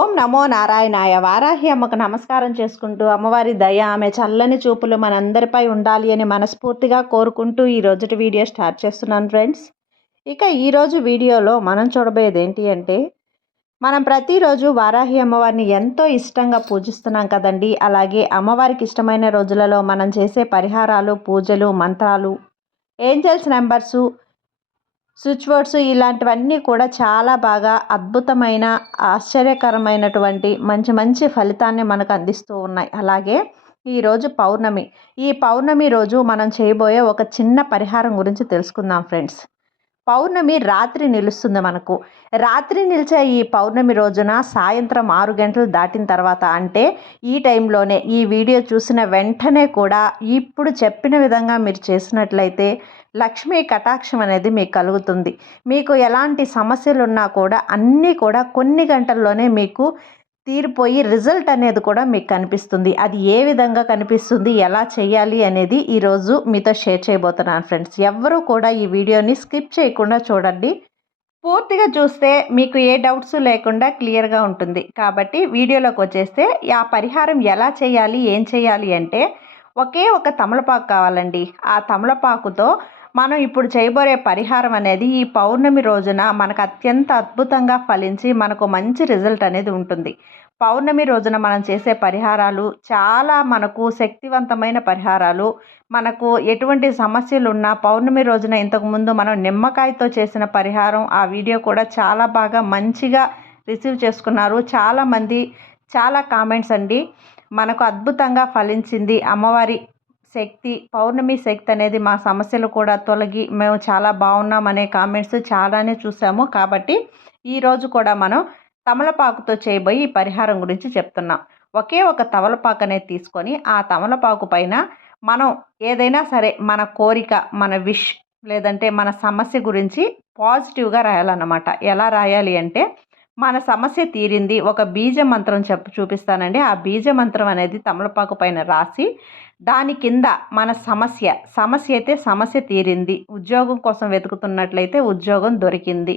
ఓం నమో నారాయణాయ. వారాహి అమ్మకు నమస్కారం చేసుకుంటూ అమ్మవారి దయ, ఆమె చల్లని చూపులు మనందరిపై ఉండాలి అని మనస్ఫూర్తిగా కోరుకుంటూ ఈ రోజుటి వీడియో స్టార్ట్ చేస్తున్నాను ఫ్రెండ్స్. ఇక ఈరోజు వీడియోలో మనం చూడబోయేది ఏంటి అంటే, మనం ప్రతిరోజు వారాహి అమ్మవారిని ఎంతో ఇష్టంగా పూజిస్తున్నాం కదండి. అలాగే అమ్మవారికి ఇష్టమైన రోజులలో మనం చేసే పరిహారాలు, పూజలు, మంత్రాలు, ఏంజల్స్ నెంబర్సు, స్విచ్ వర్డ్స్ ఇలాంటివన్నీ కూడా చాలా బాగా అద్భుతమైన, ఆశ్చర్యకరమైనటువంటి మంచి మంచి ఫలితాన్ని మనకు అందిస్తూ ఉన్నాయి. అలాగే ఈరోజు పౌర్ణమి. ఈ పౌర్ణమి రోజు మనం చేయబోయే ఒక చిన్న పరిహారం గురించి తెలుసుకుందాం ఫ్రెండ్స్. పౌర్ణమి రాత్రి నిలుస్తుంది మనకు. రాత్రి నిలిచే ఈ పౌర్ణమి రోజున సాయంత్రం 6 గంటలు దాటిన తర్వాత, అంటే ఈ టైంలోనే ఈ వీడియో చూసిన వెంటనే కూడా ఇప్పుడు చెప్పిన విధంగా మీరు చేసినట్లయితే లక్ష్మీ కటాక్షం అనేది మీకు కలుగుతుంది. మీకు ఎలాంటి సమస్యలు ఉన్నా కూడా అన్నీ కూడా కొన్ని గంటల్లోనే మీకు తీరిపోయి రిజల్ట్ అనేది కూడా మీకు కనిపిస్తుంది. అది ఏ విధంగా కనిపిస్తుంది, ఎలా చేయాలి అనేది ఈరోజు మీతో షేర్ చేయబోతున్నాను ఫ్రెండ్స్. ఎవ్వరూ కూడా ఈ వీడియోని స్కిప్ చేయకుండా చూడండి. పూర్తిగా చూస్తే మీకు ఏ డౌట్స్ లేకుండా క్లియర్గా ఉంటుంది. కాబట్టి వీడియోలోకి వచ్చేస్తే ఆ పరిహారం ఎలా చేయాలి, ఏం చేయాలి అంటే, ఒకే ఒక తమలపాకు కావాలండి. ఆ తమలపాకుతో మనం ఇప్పుడు చేయబోయే పరిహారం అనేది ఈ పౌర్ణమి రోజున మనకు అత్యంత అద్భుతంగా ఫలించి మనకు మంచి రిజల్ట్ అనేది ఉంటుంది. పౌర్ణమి రోజున మనం చేసే పరిహారాలు చాలా మనకు శక్తివంతమైన పరిహారాలు. మనకు ఎటువంటి సమస్యలు ఉన్నా పౌర్ణమి రోజున ఇంతకుముందు మనం నిమ్మకాయతో చేసిన పరిహారం, ఆ వీడియో కూడా చాలా బాగా మంచిగా రిసీవ్ చేసుకున్నారు. చాలామంది చాలా కామెంట్స్ అండి. మనకు అద్భుతంగా ఫలించింది అమ్మవారి శక్తి, పౌర్ణమి శక్తి అనేది మా సమస్యలు కూడా తొలగి మేము చాలా బాగున్నామనే కామెంట్స్ చాలానే చూసాము. కాబట్టి ఈరోజు కూడా మనం తమలపాకుతో చేయబోయి ఈ పరిహారం గురించి చెప్తున్నాం. ఒకే ఒక తమలపాకు అనేది తీసుకొని ఆ తమలపాకు పైన మనం ఏదైనా సరే మన కోరిక, మన విష్ లేదంటే మన సమస్య గురించి పాజిటివ్గా రాయాలన్నమాట. ఎలా రాయాలి అంటే, మన సమస్య తీరింది, ఒక బీజ మంత్రం చూపిస్తానండి. ఆ బీజ మంత్రం అనేది తమలపాకు పైన రాసి దాని కింద మన సమస్య అయితే సమస్య తీరింది, ఉద్యోగం కోసం వెతుకుతున్నట్లయితే ఉద్యోగం దొరికింది,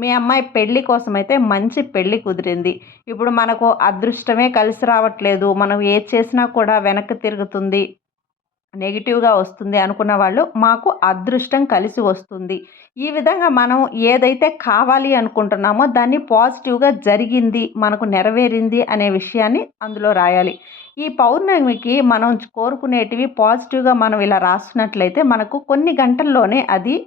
మీ అమ్మాయి పెళ్లి కోసం అయితే మంచి పెళ్లి కుదిరింది, ఇప్పుడు మనకు అదృష్టమే కలిసి రావట్లేదు, మనం ఏది చేసినా కూడా వెనక్కి తిరుగుతుంది, నెగిటివ్గా వస్తుంది అనుకున్న వాళ్ళు మాకు అదృష్టం కలిసి వస్తుంది. ఈ విధంగా మనం ఏదైతే కావాలి అనుకుంటున్నామో దాన్ని పాజిటివ్గా జరిగింది, మనకు నెరవేరింది అనే విషయాన్ని అందులో రాయాలి. ఈ పౌర్ణమికి మనం కోరుకునేటివి పాజిటివ్గా మనం ఇలా రాసినట్లయితే మనకు కొన్ని గంటల్లోనే అది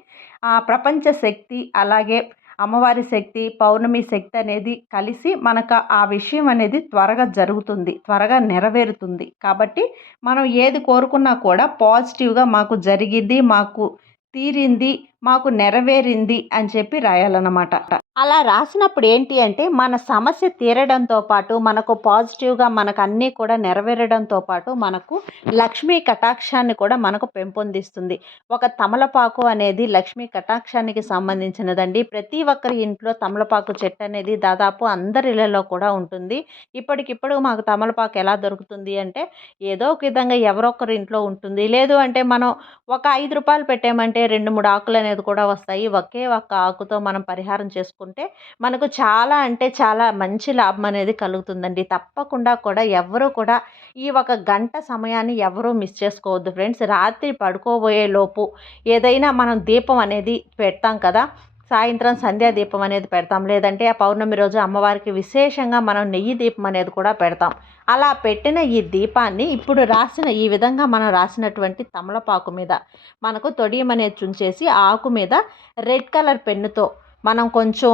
ప్రపంచ శక్తి, అలాగే అమ్మవారి శక్తి, పౌర్ణమి శక్తి అనేది కలిసి మనకు ఆ విషయం అనేది త్వరగా జరుగుతుంది, త్వరగా నెరవేరుతుంది. కాబట్టి మనం ఏది కోరుకున్నా కూడా పాజిటివ్గా మాకు జరిగింది, మాకు తీరింది, మాకు నెరవేరింది అని చెప్పి రాయాలన్నమాట. అలా రాసినప్పుడు ఏంటి అంటే, మన సమస్య తీరడంతో పాటు మనకు పాజిటివ్గా మనకు అన్నీ కూడా నెరవేరడంతో పాటు మనకు లక్ష్మీ కటాక్షాన్ని కూడా మనకు పెంపొందిస్తుంది. ఒక తమలపాకు అనేది లక్ష్మీ కటాక్షానికి సంబంధించినదండి. ప్రతి ఒక్కరి ఇంట్లో తమలపాకు చెట్టు అనేది దాదాపు అందరి ఇళ్లలో కూడా ఉంటుంది. ఇప్పటికిప్పుడు మాకు తమలపాకు ఎలా దొరుకుతుంది అంటే, ఏదో ఒక విధంగా ఎవరొకరి ఇంట్లో ఉంటుంది. లేదు అంటే మనం ఒక 5 రూపాయలు పెట్టామంటే 2, 3 ఆకులు అనేది కూడా వస్తాయి. ఒకే ఒక్క ఆకుతో మనం పరిహారం చేసుకుంటే మనకు చాలా అంటే చాలా మంచి లాభం అనేది కలుగుతుందండి. తప్పకుండా కూడా ఎవరు కూడా ఈ ఒక గంట సమయాన్ని ఎవరూ మిస్ చేసుకోవద్దు ఫ్రెండ్స్. రాత్రి పడుకోబోయే లోపు ఏదైనా మనం దీపం అనేది పెడతాం కదా, సాయంత్రం సంధ్యా దీపం అనేది పెడతాం, లేదంటే ఆ పౌర్ణమి రోజు అమ్మవారికి విశేషంగా మనం నెయ్యి దీపం అనేది కూడా పెడతాం. అలా పెట్టిన ఈ దీపాన్ని ఇప్పుడు రాసిన ఈ విధంగా మనం రాసినటువంటి తమలపాకు మీద మనకు తొడియం అనేది చుంచేసి, ఆకు మీద రెడ్ కలర్ పెన్నుతో మనం కొంచెం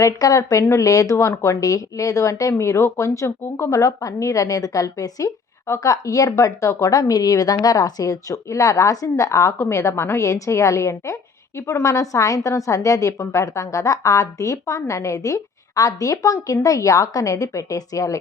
రెడ్ కలర్ పెన్ను లేదు అనుకోండి, లేదు అంటే మీరు కొంచెం కుంకుమలో పన్నీర్ అనేది కలిపేసి ఒక ఇయర్ బడ్తో కూడా మీరు ఈ విధంగా రాసేయచ్చు. ఇలా రాసిన ఆకు మీద మనం ఏం చేయాలి అంటే, ఇప్పుడు మనం సాయంత్రం సంధ్యా దీపం పెడతాం కదా, ఆ దీపాన్ని అనేది ఆ దీపం కింద ఈ ఆకు అనేది పెట్టేసేయాలి.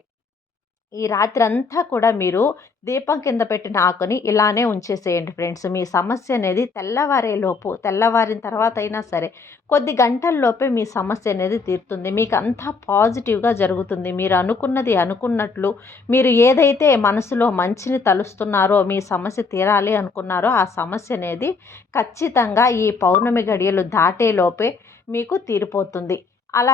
ఈ రాత్రి అంతా కూడా మీరు దీపం కింద పెట్టిన ఆకుని ఇలానే ఉంచేసేయండి ఫ్రెండ్స్. మీ సమస్య అనేది తెల్లవారిన తర్వాత అయినా సరే కొద్ది గంటల్లోపే మీ సమస్య అనేది తీరుతుంది. మీకు అంతా పాజిటివ్గా జరుగుతుంది. మీరు అనుకున్నది అనుకున్నట్లు, మీరు ఏదైతే మనసులో మంచిని తలుస్తున్నారో, మీ సమస్య తీరాలి అనుకున్నారో ఆ సమస్య అనేది ఖచ్చితంగా ఈ పౌర్ణమి గడియలు దాటేలోపే మీకు తీరిపోతుంది. అలా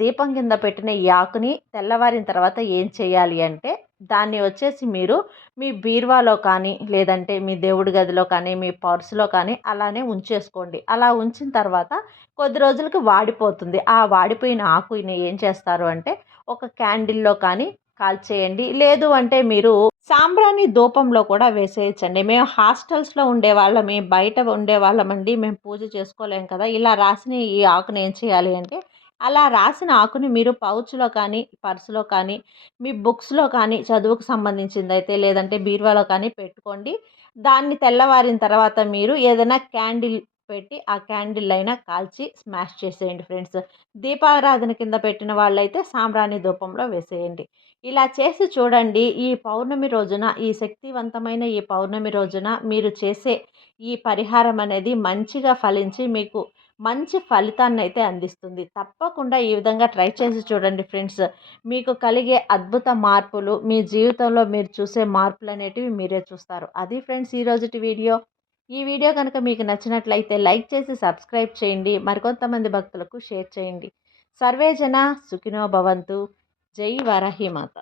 దీపం కింద పెట్టిన ఈ ఆకుని తెల్లవారిన తర్వాత ఏం చేయాలి అంటే, దాన్ని వచ్చేసి మీరు మీ బీరువాలో కానీ, లేదంటే మీ దేవుడి గదిలో కానీ, మీ పర్సులో కానీ అలానే ఉంచేసుకోండి. అలా ఉంచిన తర్వాత కొద్ది రోజులకి వాడిపోతుంది. ఆ వాడిపోయిన ఆకుని ఏం చేస్తారు అంటే, ఒక క్యాండిల్‌లో కానీ కాల్చేయండి. లేదు అంటే మీరు సాంబ్రాణి ధూపంలో కూడా వేసేయొచ్చండి. మేము హాస్టల్స్‌లో ఉండేవాళ్ళమే, బయట ఉండేవాళ్ళమండి. మేము పూజ చేసుకోలేం కదా! ఇలా రాసిన ఈ ఆకుని ఏం చేయాలి అంటే, అలా రాసిన ఆకుని మీరు పౌచ్‌లో కానీ, పర్సులో కానీ, మీ బుక్స్‌లో కానీ, చదువుకు సంబంధించిందైతే లేదంటే బీరువాలో కానీ పెట్టుకోండి. దాన్ని తెల్లవారిన తర్వాత మీరు ఏదైనా క్యాండిల్ పెట్టి, ఆ క్యాండిల్ అయినా కాల్చి స్మాష్ చేసేయండి ఫ్రెండ్స్. దీపారాధన కింద పెట్టిన వాళ్ళైతే సాంబ్రాణి ధూపంలో వేసేయండి. ఇలా చేసి చూడండి. ఈ పౌర్ణమి రోజున, ఈ శక్తివంతమైన ఈ పౌర్ణమి రోజున మీరు చేసే ఈ పరిహారం అనేది మంచిగా ఫలించి మీకు మంచి ఫలితాన్నయితే అందిస్తుంది. తప్పకుండా ఈ విధంగా ట్రై చేసి చూడండి ఫ్రెండ్స్. మీకు కలిగే అద్భుత మార్పులు, మీ జీవితంలో మీరు చూసే మార్పులనేటివి మీరే చూస్తారు. అది ఫ్రెండ్స్ ఈరోజుటి వీడియో. ఈ వీడియో కనుక మీకు నచ్చినట్లయితే లైక్ చేసి సబ్స్క్రైబ్ చేయండి. మరికొంతమంది భక్తులకు షేర్ చేయండి. సర్వే జన సుఖినో భవంతు. జై వారాహి మాత.